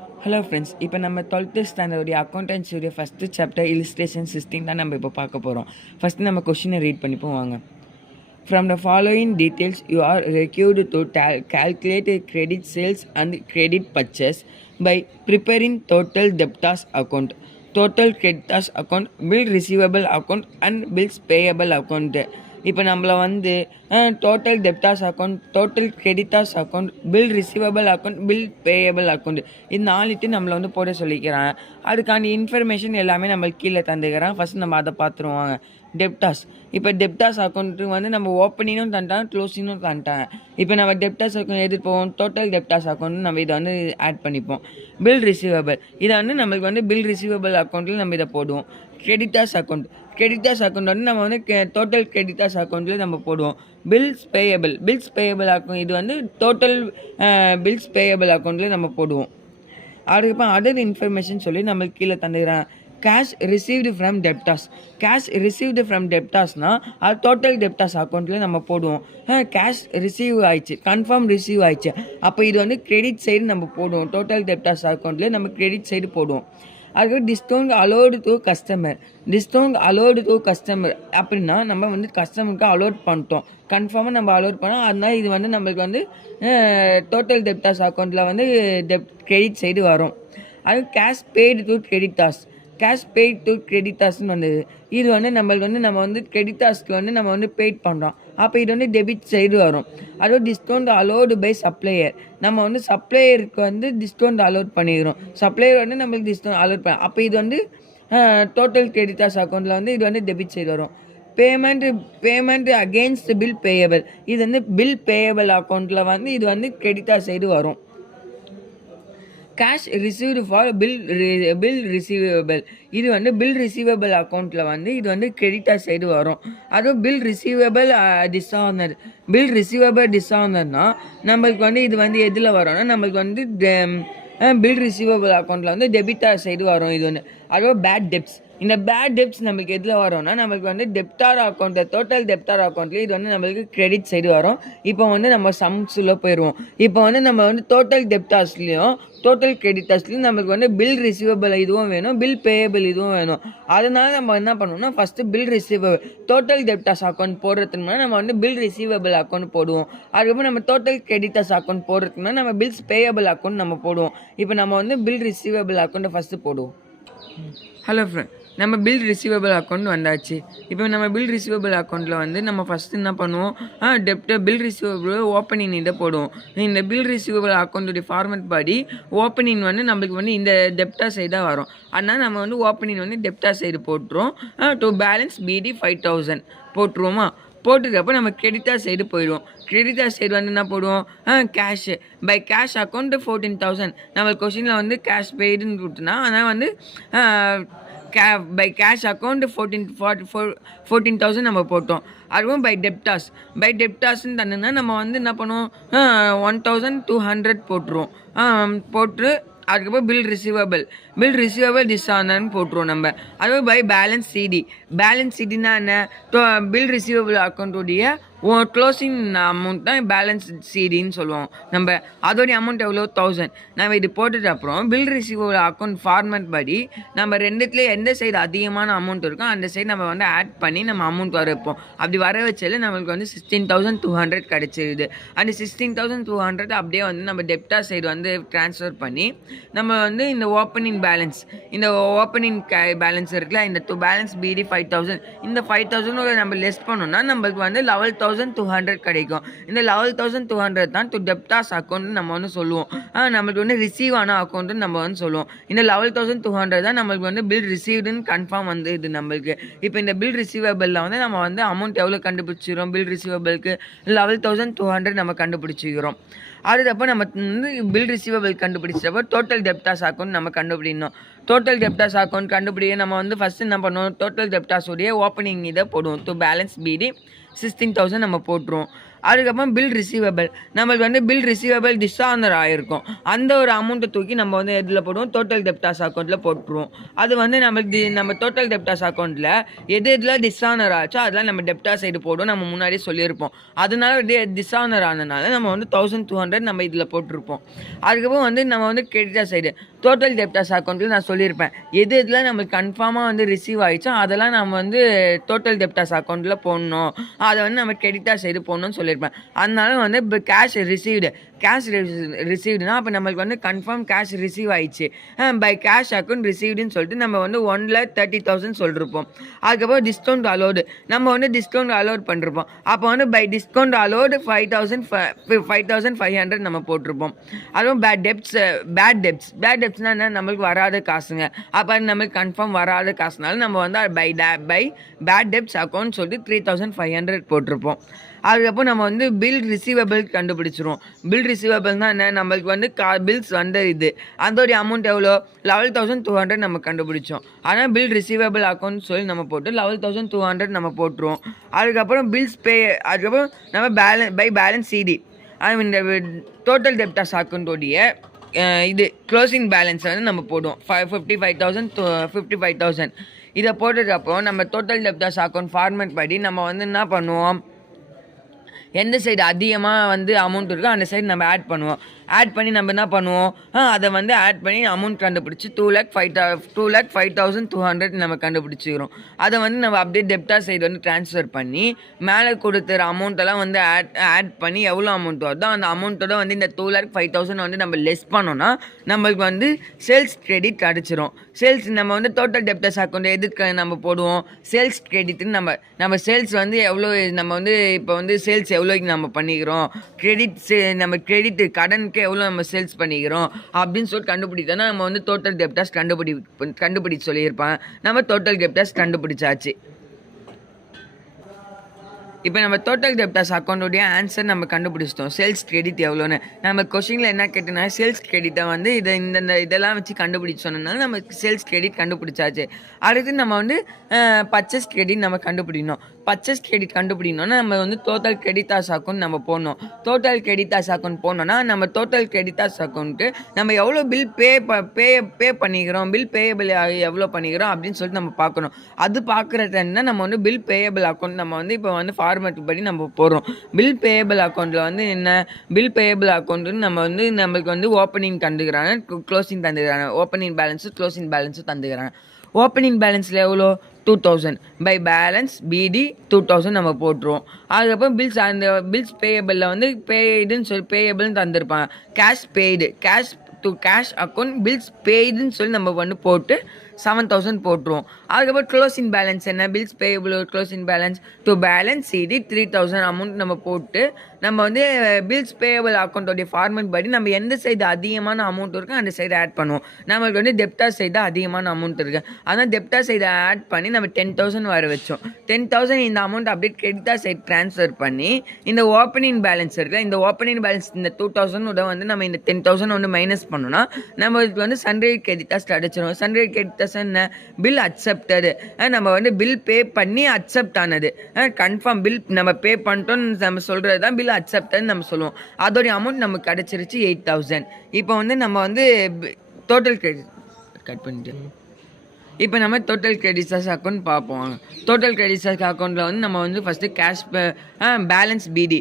Hello friends, இப்போ நம்ம 12th ஸ்டாண்டர்டுடைய அக்கௌண்டன்சியுடைய first chapter illustration 16 தான் நம்ம இப்போ பார்க்க போகிறோம். ஃபஸ்ட்டு நம்ம கொஷினை ரீட் பண்ணிப்போம் வாங்க. From the following details, you are required to calculate a credit sales and credit purchase by preparing total debtors account, total creditors account, bill receivable account and bills payable account. இப்போ நம்மளை வந்து total debtors account, total creditors account, bill receivable account, bill payable account, இது நாலுட்டு நம்மளை வந்து போட சொல்லிக்கிறாங்க. அதுக்கான information எல்லாமே நம்மளுக்கு கீழே தந்துக்கிறாங்க. ஃபஸ்ட் நம்ம அதை பார்த்துருவாங்க. டெப்டாஸ், இப்போ டெப்டாஸ் அக்கௌண்ட்டு வந்து நம்ம ஓப்பனிங்கும் தந்துட்டாங்க, க்ளோசிங்கும் தந்துட்டாங்க. இப்போ நம்ம டெப்டாஸ் அக்கௌண்ட் எடுத்து போவோம், டோட்டல் டெப்டாஸ் அக்கௌண்ட் நம்ம இதை வந்து ஆட் பண்ணிப்போம். பில் ரிசீவபிள், இதை வந்து நம்மளுக்கு வந்து பில் ரிசீவபிள் அக்கௌண்ட்டில் நம்ம இதை போடுவோம். கிரெடிட்டாஸ் அக்கௌண்ட், கிரெடிட்டாஸ் அக்கௌண்ட் வந்து நம்ம வந்து டோட்டல் கிரெடிட்டாஸ் அக்கௌண்ட்டில் நம்ம போடுவோம். Bills payable, bills payable account இது வந்து டோட்டல் பில்ஸ் பேயபிள் அக்கௌண்ட்டில் நம்ம போடுவோம். அதுக்கப்புறம் அதர் இன்ஃபர்மேஷன் சொல்லி நம்மளுக்கு கீழே தந்துக்கிறாங்க. Cash received from debtors, cash received from டெப்டாஸ்னால் அது டோட்டல் டெப்டாஸ் அக்கௌண்ட்டில் நம்ம போடுவோம். கேஷ் ரிசீவ் ஆயிடுச்சு, கன்ஃபார்ம் ரிசீவ் ஆயிடுச்சு, அப்போ இது வந்து கிரெடிட் சைடு நம்ம போடுவோம். டோட்டல் டெப்டாஸ் அக்கௌண்ட்டில் நம்ம கிரெடிட் சைடு போடுவோம். அதுக்கு discount allowed to customer, discount allowed to customer அப்படின்னா நம்ம வந்து கஸ்டமருக்கு அலோட் பண்ணிட்டோம், கன்ஃபார்மாக நம்ம அலோட் பண்ணோம். அதனால இது வந்து நம்மளுக்கு வந்து டோட்டல் டெப்டாஸ் அக்கௌண்ட்டில் வந்து கிரெடிட் சைடு வரும். அது cash paid to creditors, cash paid to கிரெடிட்டாஸ்ன்னு வந்தது. இது வந்து நம்மளுக்கு வந்து நம்ம வந்து கிரெடிட்டாஸ்க்கு வந்து நம்ம வந்து பெய்ட் பண்ணுறோம், அப்போ இது வந்து டெபிட் சைடு வரும். அதுவும் டிஸ்கவுண்ட் அலோடு பை சப்ளையர், நம்ம வந்து சப்ளையருக்கு வந்து டிஸ்கவுண்ட் அலோட் பண்ணிக்கிறோம், சப்ளையர் வந்து நம்மளுக்கு டிஸ்கவுண்ட் அலோட் பண்ண, அப்போ இது வந்து டோட்டல் கிரெடிட்டாஸ் அக்கௌண்ட்டில் வந்து இது வந்து டெபிட் சைடு வரும். பேமெண்ட் அகெயின்ஸ்ட் பில் பேயபிள், இது வந்து பில் பேயபிள் அக்கௌண்ட்டில் வந்து இது வந்து கிரெடிட்டாஸ் சைடு வரும். Cash received for bill receivable, இது வந்து பில் ரிசீவபிள் அக்கௌண்ட்டில் வந்து இது வந்து கிரெடிட்டார் சைடு வரும். அதுவும் bill receivable dishonour, bill receivable டிஸ்ஆனர்னால் நம்மளுக்கு வந்து இது வந்து எதில் வரும்னா நம்மளுக்கு வந்து பில் ரிசீவபிள் அக்கௌண்ட்டில் வந்து டெபிட்டார் சைடு வரும். இது வந்து அதுவும் பேட் டெப்ட்ஸ், இந்த பேட் டெப்ட்ஸ் நம்மளுக்கு எதில் வரும்னா நம்மளுக்கு வந்து டெப்டார் அக்கௌண்ட், டோட்டல் டெப்டார் அக்கௌண்ட்லேயே இது வந்து நம்மளுக்கு கிரெடிட் சைடு வரும். இப்போ வந்து நம்ம சம்ஸில் போயிடுவோம். இப்போ வந்து நம்ம வந்து டோட்டல் டெப்டார்ஸ்லேயும் டோட்டல் கிரெடிட்டர்ஸ்லையும் நம்மளுக்கு வந்து பில் ரிசீவபிள் இதுவும் வேணும், பில் பேயபிள் இதுவும் வேணும். அதனால நம்ம என்ன பண்ணணும்னா first bill receivable, total debtors account போடுறதுக்கு முன்னாடி நம்ம வந்து பில் ரிசீவபிள் அக்கௌண்ட் போடுவோம். அதுக்கப்புறம் நம்ம டோட்டல் கிரெடிட்டர்ஸ் அக்கௌண்ட் போடுறதுக்கு முன்னாடி நம்ம பில்ஸ் பேயபிள் அக்கௌண்ட் நம்ம போடுவோம். இப்போ நம்ம வந்து பில் ரிசீவபிள் அக்கௌண்ட்டை ஃபஸ்ட்டு போடுவோம். ஹலோ ஃப்ரெண்ட், நம்ம பில் ரிசீவபிள் அக்கௌண்ட் வந்தாச்சு. இப்போ நம்ம பில் ரிசீவபிள் அக்கௌண்ட்டில் வந்து நம்ம ஃபஸ்ட்டு என்ன பண்ணுவோம், பில் ரிசீவபிள் ஓப்பனிங் இதை போடுவோம். இந்த பில் ரிசீவபிள் அக்கௌண்ட்டுடைய ஃபார்மேட் படி ஓப்பனிங் வந்து நம்மளுக்கு வந்து இந்த டெப்டா சைடாக வரும். அதனால் நம்ம வந்து ஓப்பனிங் வந்து டெப்டா சைடு போட்டுருவோம். டு பேலன்ஸ் பிடி 5000 போட்டுருவோமா. போட்டதுக்கப்புறம் நம்ம கிரெடிட்டார் சைடு போயிடுவோம். கிரெடிட்டார் சைடு வந்து என்ன போடுவோம், கேஷு பை கேஷ் அக்கௌண்ட்டு 14,000. நம்ம கொஷினில் வந்து கேஷ் பெய்டுன்னு கொடுத்தோன்னா அதனால் வந்து பை கேஷ் அக்கௌண்ட் 14,000 நம்ம போட்டோம். அதுவும் பை டெப்டாஸ்ன்னு தந்துன்னா நம்ம வந்து என்ன பண்ணுவோம், 1,200 போட்டுருவோம். போட்டு அதுக்கப்புறம் பில் ரிசீவபிள் டிஸ்ஆனர்னு போட்டுருவோம் நம்ம. அதுவும் பை பேலன்ஸ் சிடினா என்ன, பில் ரிசீவபிள் அக்கௌண்ட்டுடைய க்ளோசிங் அமௌண்ட் தான் பேலன்ஸ் சிடின்னு சொல்லுவோம் நம்ம. அதோடைய அமௌண்ட் எவ்வளோ, 1000. நம்ம இது போட்டுட்டு அப்புறம் பில் ரிசீவபிள் அக்கௌண்ட் ஃபார்மேட் படி நம்ம ரெண்டுத்துலேயே எந்த சைடு அதிகமான அமௌண்ட் இருக்கோ அந்த சைடு நம்ம வந்து ஆட் பண்ணி நம்ம அமௌண்ட் வர வைப்போம். அப்படி வர வச்சாலே நம்மளுக்கு வந்து 16,200 கிடச்சிருது. அந்த 16,200 அப்படியே வந்து நம்ம டெப்டார் சைடு வந்து ட்ரான்ஸ்ஃபர் பண்ணி நம்ம வந்து இந்த ஓப்பனிங் பேலன்ஸ் இருக்குல்ல, இந்த பேலன்ஸ் பிடி 5,000, இந்த 5,000 நம்ம லெஸ் பண்ணோம்னா நம்மளுக்கு வந்து 11,200 கிடைக்கும். இந்த 11,200 தான் டு டெப்டார்ஸ் அக்கௌண்ட் நம்ம வந்து சொல்லுவோம். நம்மளுக்கு வந்து ரிசீவ் ஆன அக்கௌண்ட்டுன்னு நம்ம வந்து சொல்லுவோம். இந்த 11,200 தான் நம்மளுக்கு வந்து பில் ரிசீவ்டுன்னு கன்ஃபார்ம் வந்து இது நம்மளுக்கு. இப்போ இந்த பில் ரிசீவபிளில் வந்து நம்ம வந்து அமௌண்ட் எவ்வளோ கண்டுபிடிச்சிக்கிறோம், பில் ரிசீவபிளுக்கு 11,200 நம்ம கண்டுபிடிச்சிக்கிறோம். அதுக்கப்போ நம்ம வந்து பில் ரிசீவபிள் கண்டுபிடிச்சப்போ டோட்டல் டெப்டார்ஸ் அக்கௌண்ட் நம்ம கண்டுபிடிக்கணும். டோட்டல் டெப்டார்ஸ் அக்கௌண்ட் கண்டுபிடிக்க நம்ம வந்து ஃபஸ்ட்டு என்ன பண்ணுவோம், டோட்டல் டெப்டார்ஸுடைய ஓப்பனிங் இதை போடுவோம். டு பேலன்ஸ் பிடி 16,000 நம்ம போட்டுருவோம். அதுக்கப்புறம் பில் ரிசீவபிள், நம்மளுக்கு வந்து பில் ரிசீவபிள் டிஸ்ஆனர் ஆகிருக்கும். அந்த ஒரு அமௌண்ட்டை தூக்கி நம்ம வந்து எதில் போடுவோம், டோட்டல் டெப்டார்ஸ் அக்கௌண்ட்டில் போட்டுருவோம். அது வந்து நம்மளுக்கு நம்ம டோட்டல் டெப்டார்ஸ் அக்கௌண்ட்டில் எதில் டிஸ்ஆனர் ஆச்சோ அதெல்லாம் நம்ம டெப்டார் சைடு போடுவோம். நம்ம முன்னாடியே சொல்லியிருப்போம். அதனால டிஸ்ஆனர் ஆனதுனால நம்ம வந்து 1200 நம்ம இதில் போட்டிருப்போம். அதுக்கப்புறம் வந்து நம்ம வந்து கிரெடிட்டார் சைடு டோட்டல் டெப்டார்ஸ் அக்கௌண்ட்டில் நான் சொல்லியிருப்பேன். எதில் நம்மளுக்கு கன்ஃபார்மாக வந்து ரிசீவ் ஆகிடுச்சோ அதெல்லாம் நம்ம வந்து டோட்டல் டெப்டார்ஸ் அக்கௌண்ட்டில் போடணும். அதை வந்து நம்ம கிரெடிட்டார் சைடு போடணும்னு சொல்லியிருப்பேன். அதனால வந்து இப்போ கேஷ் ரிசீவ்டுனா அப்போ நம்மளுக்கு வந்து கன்ஃபார்ம் கேஷ் ரிசீவ் ஆயிடுச்சு. பை கேஷ் அக்கௌண்ட் ரிசீவ்டுன்னு சொல்லிட்டு நம்ம வந்து 1,30,000 சொல்லிருப்போம். அதுக்கப்புறம் டிஸ்கவுண்ட் அலோடு, நம்ம வந்து டிஸ்கவுண்ட் அலோட் பண்ணிருப்போம். அப்போ வந்து பை டிஸ்கவுண்ட் அலோடு 5,500 நம்ம போட்டிருப்போம். அதுவும் பேட் டெப்ட்ஸ்னால் என்ன, நம்மளுக்கு வராத காசுங்க. அப்போ நம்மளுக்கு கன்ஃபார்ம் வராத காசுனால நம்ம வந்து பை பேட் டெப்ட்ஸ் அக்கௌண்ட் சொல்லிட்டு 3,500 போட்டிருப்போம். அதுக்கப்புறம் நம்ம வந்து பில் ரிசீவபிள் கண்டுபிடிச்சிருவோம். பில் ரிசீவபிள்னால் என்ன, நம்மளுக்கு வந்து பில்ஸ் வந்து இது அதோடைய அமௌண்ட் எவ்வளோ 11,200 நம்ம கண்டுபிடிச்சோம். ஆனால் பில் ரிசீவபிள் அக்கௌண்ட் சொல்லி நம்ம போட்டு 11,200 நம்ம போட்டுருவோம். அதுக்கப்புறம் பில்ஸ் பே, அதுக்கப்புறம் நம்ம பேலன்ஸ் சிடி, இந்த டோட்டல் டெப்டார்ஸ் அக்கௌண்ட்டோடைய இது க்ளோசிங் பேலன்ஸை வந்து நம்ம போடுவோம். 55,000 இதை போட்டதுக்கப்புறம் நம்ம டோட்டல் டெப்டார்ஸ் அக்கௌண்ட் ஃபார்மேட் படி நம்ம வந்து என்ன பண்ணுவோம், எந்த சைடு அதிகமாக வந்து அமௌண்ட் இருக்கோ அந்த சைடு நம்ம ஆட் பண்ணுவோம். ஆட் பண்ணி நம்ம என்ன பண்ணுவோம், அதை வந்து ஆட் பண்ணி அமௌண்ட் கண்டுபிடிச்சி 2,05,200 நம்ம கண்டுபிடிச்சிக்கிறோம். அதை வந்து நம்ம அப்படியே டெப்டார் சைடு வந்து ட்ரான்ஸ்ஃபர் பண்ணி மேலே கொடுத்துற அமௌண்ட்டெல்லாம் வந்து ஆட் பண்ணி எவ்வளோ அமௌண்ட் வருதோ அந்த அமௌண்ட்டோட வந்து இந்த 2,05,000 வந்து நம்ம லெஸ் பண்ணோன்னா நம்மளுக்கு வந்து சேல்ஸ் கிரெடிட் கிடச்சிரும். சேல்ஸ் நம்ம வந்து டோட்டல் டெப்டார்ஸ் அக்கௌண்ட் எதுக்கு நம்ம போடுவோம், சேல்ஸ் கிரெடிட்னு நம்ம சேல்ஸ் வந்து எவ்வளோ, நம்ம வந்து இப்போ வந்து சேல்ஸ் எவ்வளோக்கு நம்ம பண்ணிக்கிறோம், நம்ம கிரெடிட் கடனுக்கு எவ்வளோ நம்ம சேல்ஸ் பண்ணிக்கிறோம் அப்படின்னு சொல்லிட்டு கண்டுபிடித்தோன்னா நம்ம வந்து டோட்டல் டெப்டார்ஸ் கண்டுபிடிச்சு சொல்லியிருப்பாங்க. நம்ம டோட்டல் டெப்டார்ஸ் கண்டுபிடிச்சாச்சு. இப்போ நம்ம டோட்டல் டெப்டார்ஸ் அக்கௌண்ட்டோடைய ஆன்சர் நம்ம கண்டுபிடிச்சிட்டோம். சேல்ஸ் கிரெடிட் எவ்வளோன்னு நம்ம கொஷினில் என்ன கேட்டோன்னா சேல்ஸ் கிரெடிட்டை வந்து இதெல்லாம் வச்சு கண்டுபிடிச்சோன்னால நம்ம சேல்ஸ் கிரெடிட் கண்டுபிடிச்சாச்சு. அடுத்து நம்ம வந்து பர்ச்சேஸ் கிரெடிட் நம்ம கண்டுபிடிக்கணும். பர்ச்சேஸ் கிரெடிட் கண்டுபிடிக்கணும்னா நம்ம வந்து டோட்டல் கிரெடிட்டார்ஸ் அக்கௌண்ட் நம்ம போடணும். டோட்டல் கிரெடிட்டார்ஸ் அக்கௌண்ட் போடணும்னா நம்ம டோட்டல் கிரெடிட்டார்ஸ் அக்கௌண்ட்டு நம்ம எவ்வளோ பில் பே பண்ணிக்கிறோம், பில் பேயபிள் எவ்வளோ பண்ணிக்கிறோம் அப்படின்னு சொல்லிட்டு நம்ம பார்க்கணும். அது பார்க்குறதுன்னா நம்ம வந்து பில் பேயபிள் அக்கௌண்ட் நம்ம வந்து இப்போ வந்து ஃபார்மேட் படி நம்ம போடுறோம். பில் பேயபிள் அக்கௌண்ட்டில் வந்து என்ன, பில் பேயபிள் அக்கௌண்ட்டுன்னு நம்ம வந்து நம்மளுக்கு வந்து ஓப்பனிங் தந்துக்கிறாங்க, க்ளோசிங் தந்துக்கிறாங்க. ஓப்பனிங் பேலன்ஸும் க்ளோசிங் பேலன்ஸும் தந்துக்கிறாங்க. ஓப்பனிங் பேலன்ஸில் எவ்வளோ 2,000 பை பேலன்ஸ் பிடி 2,000 நம்ம போட்டுருவோம். அதுக்கப்புறம் பில்ஸ், அந்த பில்ஸ் பேயபிளில் வந்து பேய்டுன்னு சொல்லி பேயபிள்னு தந்திருப்பாங்க. கேஷ் அக்கௌண்ட் பில்ஸ் பேய்டுன்னு சொல்லி நம்ம வந்து போட்டு 7,000 போட்டுருவோம். அதுக்கப்புறம் க்ளோசிங் பேலன்ஸ் என்ன, bills payable closing balance to balance CD 3,000 amount நம்ம போட்டு நம்ம வந்து பில்ஸ் பேயபிள் அக்கௌண்ட்டோடைய ஃபார்மேட் படி நம்ம எந்த சைடு அதிகமான அமௌண்ட் இருக்கோ அந்த சைடு ஆட் பண்ணுவோம். நம்மளுக்கு வந்து டெப்டார் சைடு அதிகமான அமௌண்ட் இருக்குது, அதனால் டெப்டார் சைடு ஆட் பண்ணி நம்ம 10,000 வர வச்சோம். 10,000 இந்த அமௌண்ட் அப்படியே கிரெடிட்டார் சைடு ட்ரான்ஸ்ஃபர் பண்ணி இந்த ஓப்பனிங் பேலன்ஸ் இருக்குது, இந்த ஓப்பனிங் பேலன்ஸ் இந்த 2,000 வந்து நம்ம இந்த 10,000 வந்து மைனஸ் பண்ணோம்னா நம்மளுக்கு வந்து சன்ரைட் கிரெடிட்டார்ஸ் கிடச்சிரும். சன்ரைட் கிரெடிட்டார்ஸ் என்ன, பில் அக்செப்டடு, நம்ம வந்து பில் பே பண்ணி அக்செப்ட் ஆனது, கன்ஃபார்ம் பில் நம்ம பே பண்ணிட்டோம்னு நம்ம சொல்கிறது தான் பில் அக்செப்டன்னு நம்ம சொல்லுவோம். அதோடைய அமௌண்ட் நமக்கு கிடச்சிருச்சு 8,000. இப்போ வந்து நம்ம வந்து டோட்டல் கிரெடிட் கட் பண்ணிட்டு இப்போ நம்ம டோட்டல் கிரெடிட்டர்ஸ் அக்கௌண்ட் பார்ப்போம். டோட்டல் கிரெடிட்டர்ஸ் அக்கௌண்ட்டில் வந்து நம்ம வந்து ஃபஸ்ட்டு கேஷ் பேலன்ஸ் பிடி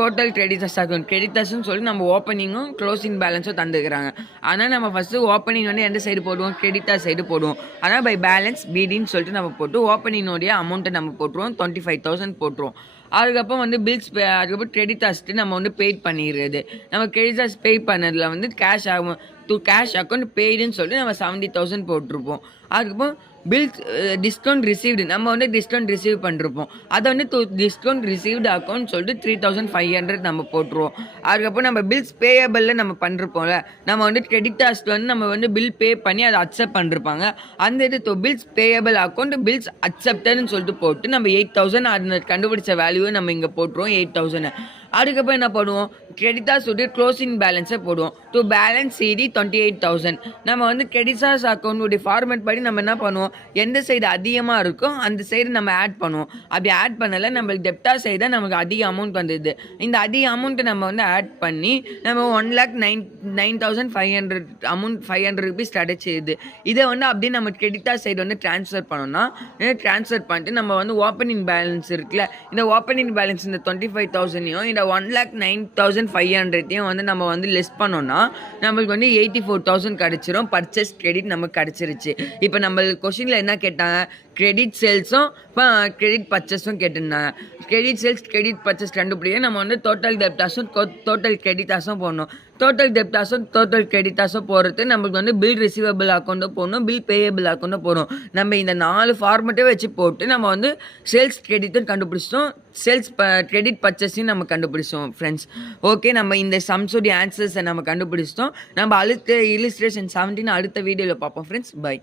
டோட்டல் கிரெடிட்டர்ஸ் அக்கௌண்ட் கிரெடிட்டர்ஸ்னு சொல்லி நம்ம ஓப்பனிங்கும் க்ளோசிங் பேலன்ஸும் தந்துக்கிறாங்க. ஆனால் நம்ம ஃபஸ்ட்டு ஓப்பனிங் வந்து எந்த சைடு போடுவோம், கிரெடிட்டர் சைடு போடுவோம். ஆனால் பை பேலன்ஸ் பிடின்னு சொல்லிட்டு நம்ம போட்டு ஓப்பனிங்கோடைய அமௌண்ட்டை நம்ம போட்டுருவோம், 25,000 போட்டுருவோம். அதுக்கப்புறம் வந்து பில்ஸ் அதுக்கப்புறம் கிரெடிட்டர்ஸ்ட்டு நம்ம வந்து பெய்ட் பண்ணிடுறது. நம்ம கிரெடிட்டர்ஸ் பே பண்ணதில் வந்து கேஷ் ஆகும் கேஷ் அக்கௌண்ட் பெய்டுன்னு சொல்லிட்டு நம்ம 70,000 போட்டிருப்போம். அதுக்கப்புறம் பில்ஸ் டிஸ்கவுண்ட் ரிசீவ்டு நம்ம வந்து டிஸ்கவுண்ட் ரிசீவ் பண்ணிருப்போம், அதை வந்து டிஸ்கவுண்ட் ரிசீவ்டு அக்கௌண்ட் சொல்லிட்டு 3,500 நம்ம போட்டுருவோம். அதுக்கப்புறம் நம்ம பில்ஸ் பேயபிளில் நம்ம பண்ணிருப்போம்ல, நம்ம வந்து கிரெடிட்டார்ஸ்க்கு வந்து நம்ம வந்து பில் பே பண்ணி அதை அக்செப்ட் பண்ணிருப்பாங்க. அந்த இது பில்ஸ் பேயபிள் அக்கௌண்ட் பில்ஸ் அக்செப்டட்னு சொல்லிட்டு போட்டு நம்ம 8,000 அந்த கண்டுபிடிச்ச வேல்யூவை நம்ம இங்கே போட்டுருவோம் 8,000. அதுக்கப்புறம் என்ன பண்ணுவோம், கிரெடிட்டார்ஸ் உடைய க்ளோசிங் பேலன்ஸை போடுவோம். To balance CD 28,000. நம்ம வந்து கிரெடிட்டார்ஸ் அக்கௌண்ட்டுடைய ஃபார்மேட் படி நம்ம என்ன பண்ணுவோம், எந்த சைடு அதிகமாக இருக்கோ அந்த சைடு நம்ம ஆட் பண்ணுவோம். அப்படி ஆட் பண்ணல நம்மளுக்கு டெப்டார் சைடு தான் நமக்கு அதிக அமௌண்ட் வந்தது. இந்த அதிக அமௌண்ட்டை நம்ம வந்து ஆட் பண்ணி நம்ம 1,09,500 அமௌண்ட் 500 ருபீஸ் கிடைச்சிது. இதை வந்து அப்படியே நம்ம கிரெடிட்டார் சைடு வந்து ட்ரான்ஸ்ஃபர் பண்ணோம்னா, ட்ரான்ஸ்ஃபர் பண்ணிட்டு நம்ம வந்து ஓப்பனிங் பேலன்ஸ் இருக்குல்ல, இந்த ஓப்பனிங் பேலன்ஸ் இந்த 25,000யும் இந்த 1,09,500த்தையும் வந்து நம்ம வந்து லெஸ் பண்ணோம்னா நம்மளுக்கு வந்து 84,000 கிடச்சிரும். பர்ச்சேஸ் கிரெடிட் நமக்கு கிடச்சிருச்சு. இப்போ நம்ம கொஷினில் என்ன கேட்டாங்க, கிரெடிட் சேல்ஸும் கிரெடிட் பர்ச்சேஸும் கேட்டிருந்தாங்க. கிரெடிட் சேல்ஸ் கிரெடிட் பர்ச்சேஸ் கண்டுபிடிக்க நம்ம வந்து டோட்டல் டெப்டார்ஸும் டோட்டல் கிரெடிட்டார்ஸும் போடணும். டோட்டல் டெப்டார்ஸும் டோட்டல் கிரெடிட்டார்ஸும் போகிறது நம்மளுக்கு வந்து பில் ரிசீவபிள் அக்கௌண்ட்டும் போடணும், பில் பேயபிள் அக்கௌண்ட்டும் போடணும். நம்ம இந்த 4 ஃபார்மெட்டே வச்சு போட்டு நம்ம வந்து சேல்ஸ் கிரெடிட்டும் கண்டுபிடிச்சோம், சேல்ஸ் கிரெடிட் பர்ச்சேஸையும் நம்ம கண்டுபிடிச்சோம் ஃப்ரெண்ட்ஸ். ஓகே, நம்ம இந்த சம்ஸோடைய ஆன்சர்ஸை நம்ம கண்டுபிடிச்சிட்டோம். நம்ம அடுத்த இல்லஸ்ட்ரேஷன் 17 அடுத்த வீடியோவில் பார்ப்போம் ஃப்ரெண்ட்ஸ். பை.